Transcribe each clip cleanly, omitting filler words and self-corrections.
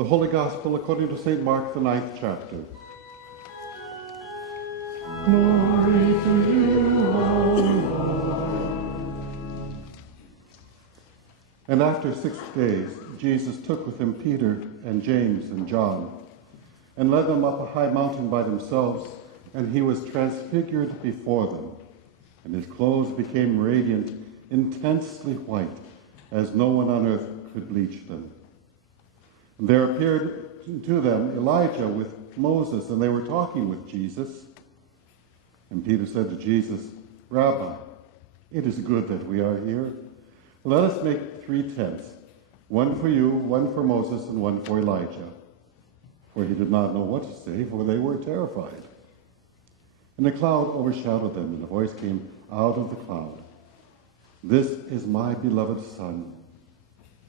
The Holy Gospel according to St. Mark, the 9th chapter. Glory to you, O Lord. And after 6 days, Jesus took with him Peter and James and John, and led them up a high mountain by themselves, and he was transfigured before them, and his clothes became radiant, intensely white, as no one on earth could bleach them. And there appeared to them Elijah with Moses, and they were talking with Jesus. And Peter said to Jesus, Rabbi, it is good that we are here. Let us make 3 tents, one for you, one for Moses, and one for Elijah. For he did not know what to say, for they were terrified. And a cloud overshadowed them, and a voice came out of the cloud. This is my beloved Son.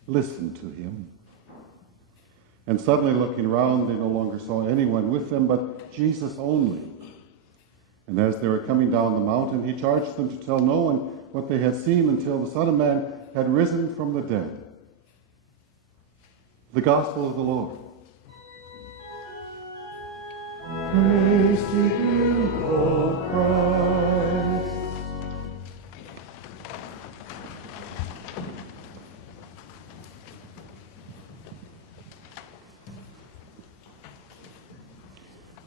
Listen to him. And suddenly looking round, they no longer saw anyone with them but Jesus only. And as they were coming down the mountain, he charged them to tell no one what they had seen until the Son of Man had risen from the dead. The Gospel of the Lord. Praise to you, O Christ.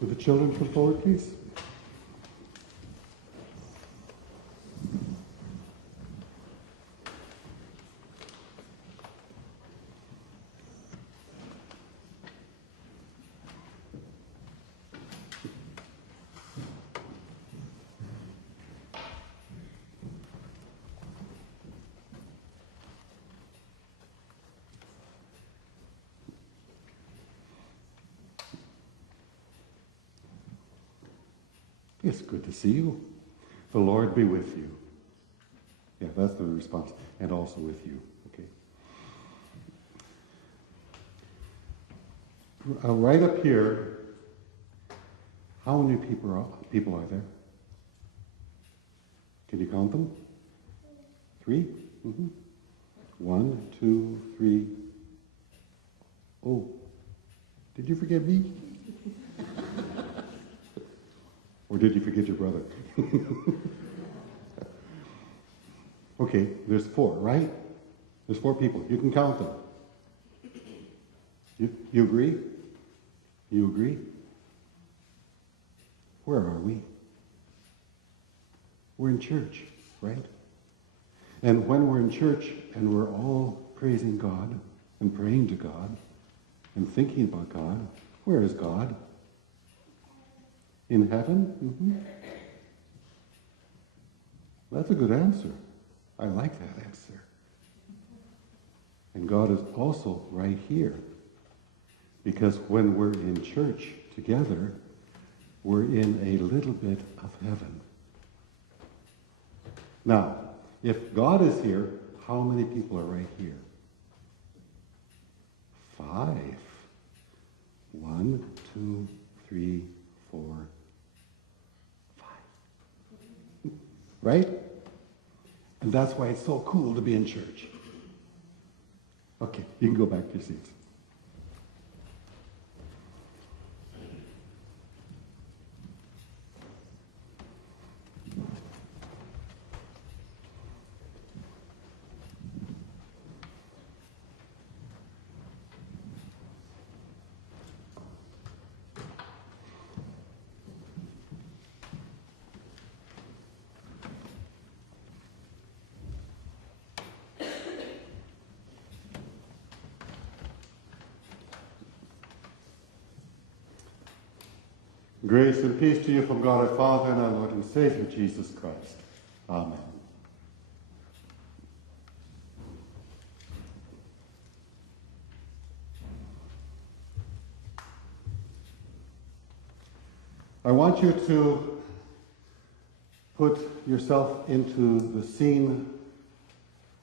Will the children come forward, please? It's good to see you. The Lord be with you. Yeah, that's the response. And also with you. Okay. Right up here, how many people are there? Can you count them? 3? Mm-hmm. 1, 2, 3. Oh, did you forget me? Or did you forget your brother? Okay, there's 4, right? There's 4 people. You can count them. You agree? You agree? Where are we? We're in church, right? And when we're in church and we're all praising God and praying to God and thinking about God, where is God? In heaven? Mm-hmm. That's a good answer. I like that answer. And God is also right here. Because when we're in church together, we're in a little bit of heaven. Now, if God is here, how many people are right here? 5. 1, 2, 3, 4, 5. Right? And that's why it's so cool to be in church. Okay, you can go back to your seats. Grace and peace to you from God our Father and our Lord and Savior, Jesus Christ. Amen. I want you to put yourself into the scene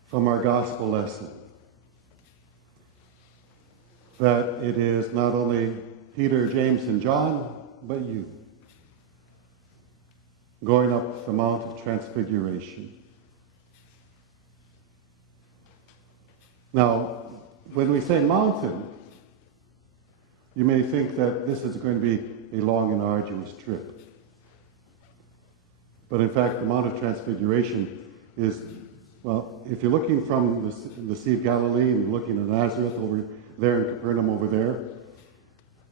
from our gospel lesson. That it is not only Peter, James, and John, but you, going up the Mount of Transfiguration. Now, when we say mountain, You may think that this is going to be a long and arduous trip. But in fact, the Mount of Transfiguration is, well, if you're looking from the Sea of Galilee and you're looking at Nazareth over there and Capernaum over there,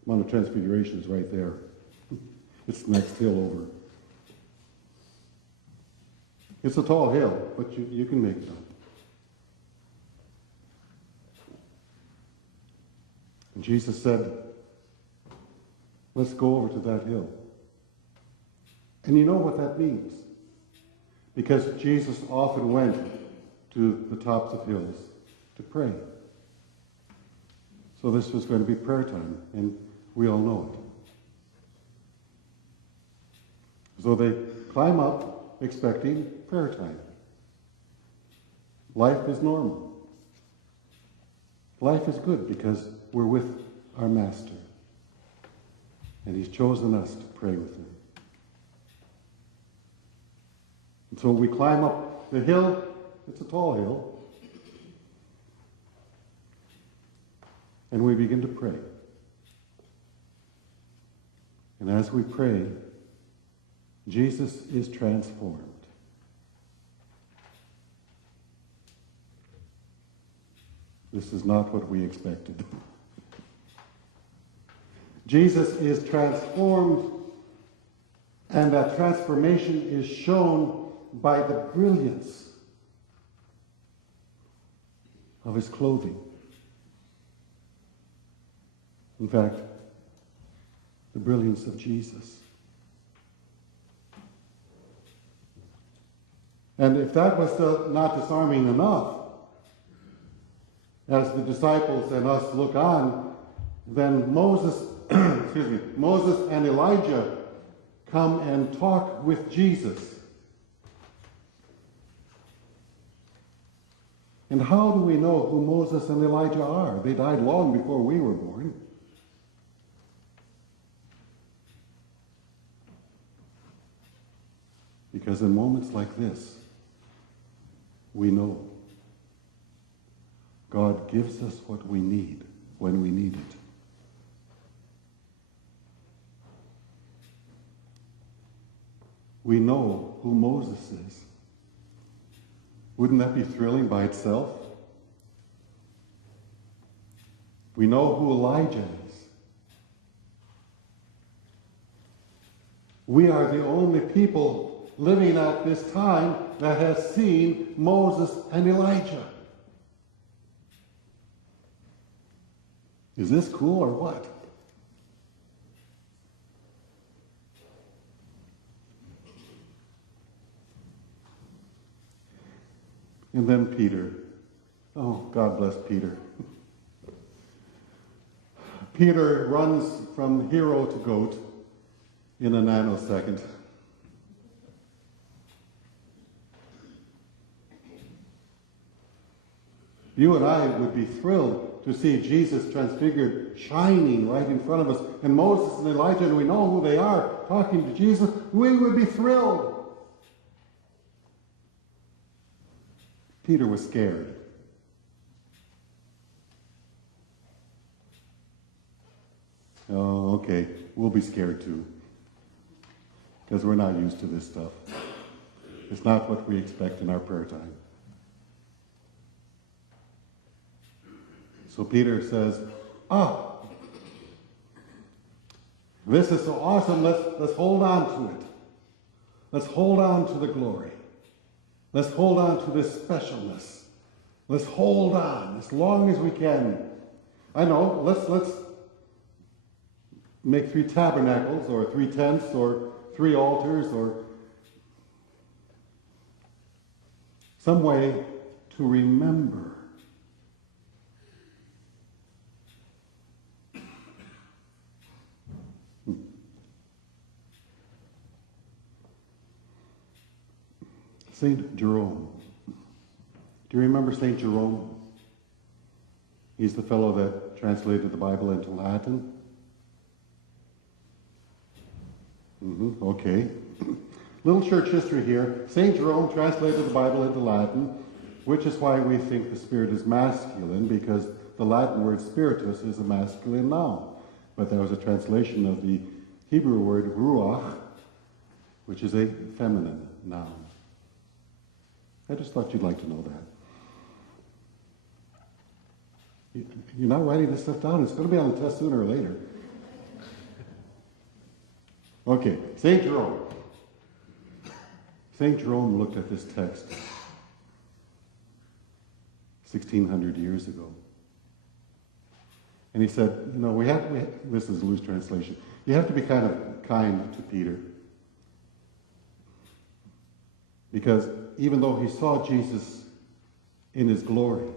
Mount of Transfiguration is right there. It's the next hill over. It's a tall hill, but you can make it up. And Jesus said, let's go over to that hill. And you know what that means. Because Jesus often went to the tops of hills to pray. So this was going to be prayer time, and we all know it. So they climb up expecting prayer time. Life is normal. Life is good because we're with our Master. And he's chosen us to pray with him. And so we climb up the hill. It's a tall hill. And we begin to pray. And as we pray, Jesus is transformed. This is not what we expected. Jesus is transformed, and that transformation is shown by the brilliance of his clothing. In fact, the brilliance of Jesus. And if that was still not disarming enough, as the disciples and us look on, then Moses and Elijah come and talk with Jesus. And how do we know who Moses and Elijah are? They died long before we were born. Because in moments like this, we know God gives us what we need when we need it. We know who Moses is. Wouldn't that be thrilling by itself? We know who Elijah is. We are the only people living at this time that has seen Moses and Elijah. Is this cool or what? And then Peter. Oh, God bless Peter. Peter runs from hero to goat in a nanosecond. You and I would be thrilled to see Jesus transfigured, shining right in front of us, and Moses and Elijah, and we know who they are, talking to Jesus. We would be thrilled. Peter was scared. Oh, okay. We'll be scared too. Because we're not used to this stuff. It's not what we expect in our prayer time. So Peter says, this is so awesome. Let's hold on to it. Let's hold on to the glory. Let's hold on to this specialness. Let's hold on as long as we can. I know, let's make 3 tabernacles or 3 tents or 3 altars or some way to remember. St. Jerome. Do you remember St. Jerome? He's the fellow that translated the Bible into Latin. Okay. Little church history here. St. Jerome translated the Bible into Latin, which is why we think the Spirit is masculine, because the Latin word spiritus is a masculine noun. but that was a translation of the Hebrew word ruach, which is a feminine noun. I just thought you'd like to know that. You're not writing this stuff down. It's going to be on the test sooner or later. Okay, St. Jerome. St. Jerome looked at this text 1,600 years ago. And he said, you know, this is a loose translation, you have to be kind of kind to Peter. Because even though he saw Jesus in his glory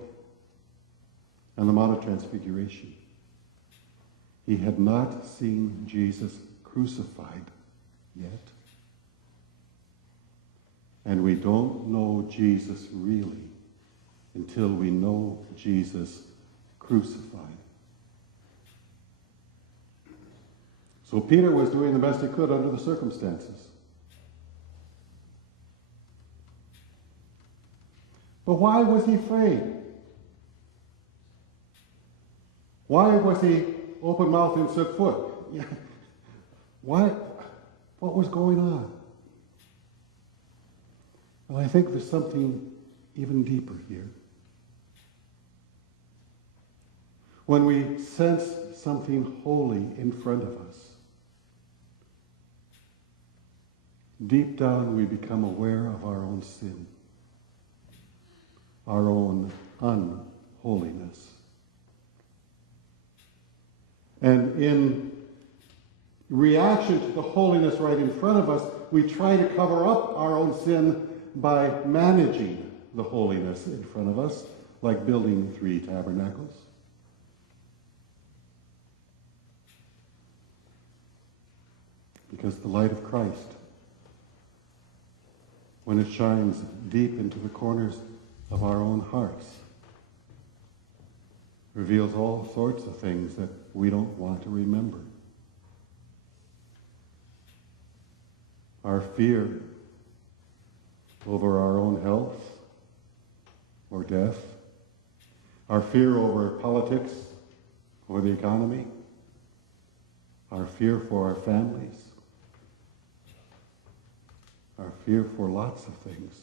on the Mount of Transfiguration, he had not seen Jesus crucified yet. And we don't know Jesus really until we know Jesus crucified. So Peter was doing the best he could under the circumstances. But why was he afraid? Why was he open-mouthed and set foot? Why? What was going on? Well, I think there's something even deeper here. When we sense something holy in front of us, deep down we become aware of our own sin, our own unholiness. And in reaction to the holiness right in front of us, we try to cover up our own sin by managing the holiness in front of us, like building 3 tabernacles. Because the light of Christ, when it shines deep into the corners of our own hearts, reveals all sorts of things that we don't want to remember. Our fear over our own health or death, our fear over politics or the economy, our fear for our families, our fear for lots of things.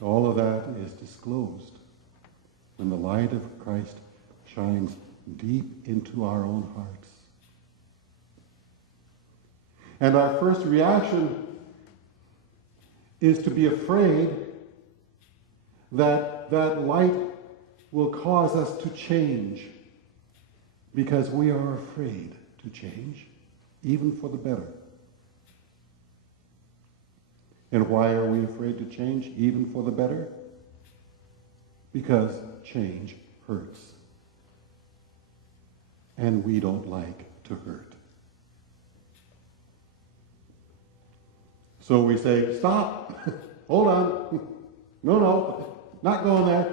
All of that is disclosed when the light of Christ shines deep into our own hearts. And our first reaction is to be afraid that that light will cause us to change, because we are afraid to change, even for the better. And why are we afraid to change, even for the better? Because change hurts. And we don't like to hurt. So we say, stop, hold on, no, not going there.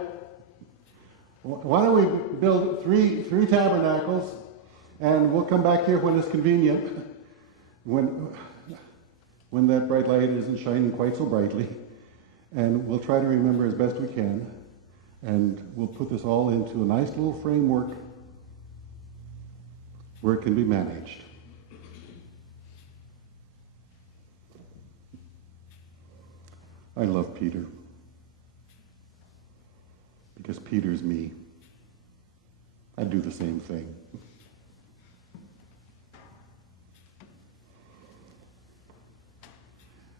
Why don't we build three tabernacles, and we'll come back here when it's convenient, when that bright light isn't shining quite so brightly, and we'll try to remember as best we can, and we'll put this all into a nice little framework where it can be managed. I love Peter, because Peter's me. I'd do the same thing.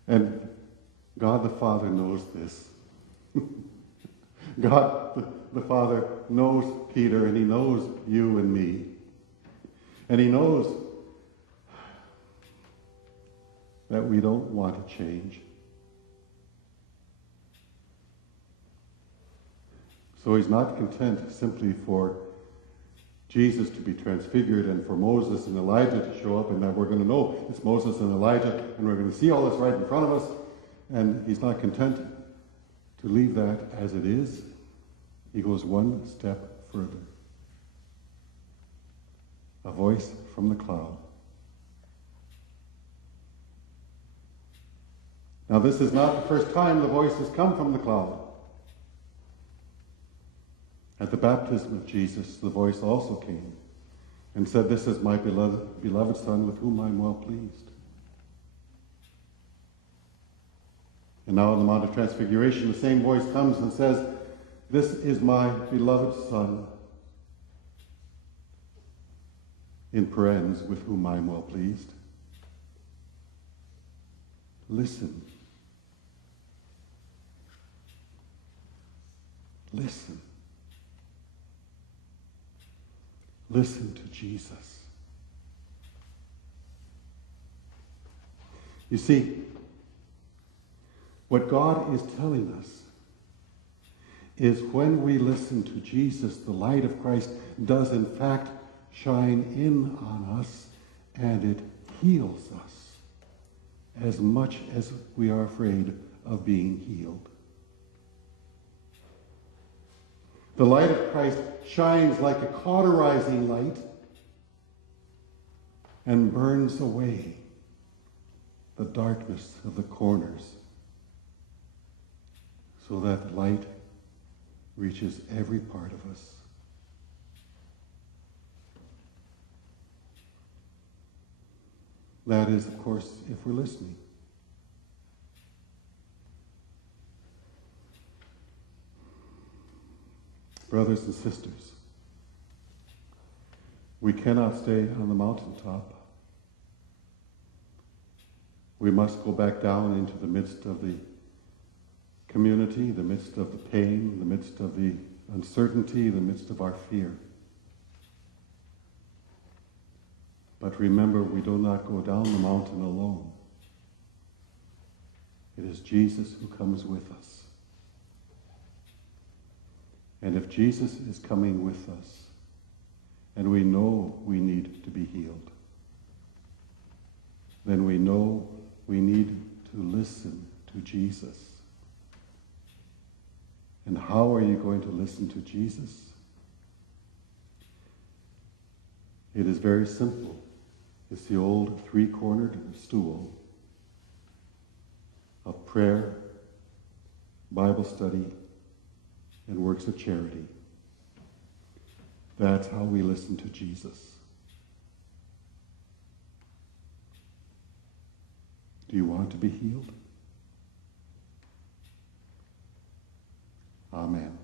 And God the Father knows this. God the Father knows Peter, and he knows you and me. And he knows that we don't want to change. So he's not content simply for Jesus to be transfigured and for Moses and Elijah to show up, and that we're going to know it's Moses and Elijah, and we're going to see all this right in front of us. And he's not content to leave that as it is. He goes one step further. A voice from the cloud. Now, this is not the first time the voice has come from the cloud. At the baptism of Jesus, the voice also came and said, "This is my beloved Son, with whom I am well pleased." And now on the Mount of Transfiguration, the same voice comes and says, "This is my beloved Son," in parens, "with whom I am well pleased." Listen. Listen. Listen to Jesus. You see, what God is telling us is when we listen to Jesus, the light of Christ does in fact shine in on us, and it heals us as much as we are afraid of being healed. The light of Christ shines like a cauterizing light and burns away the darkness of the corners so that light reaches every part of us. That is, of course, if we're listening. Brothers and sisters, we cannot stay on the mountaintop. We must go back down into the midst of the community, the midst of the pain, the midst of the uncertainty, the midst of our fear. But remember, we do not go down the mountain alone. It is Jesus who comes with us. And if Jesus is coming with us, and we know we need to be healed, then we know we need to listen to Jesus. And how are you going to listen to Jesus? It is very simple. It's the old three-cornered stool of prayer, Bible study, and works of charity. That's how we listen to Jesus. Do you want to be healed? Amen.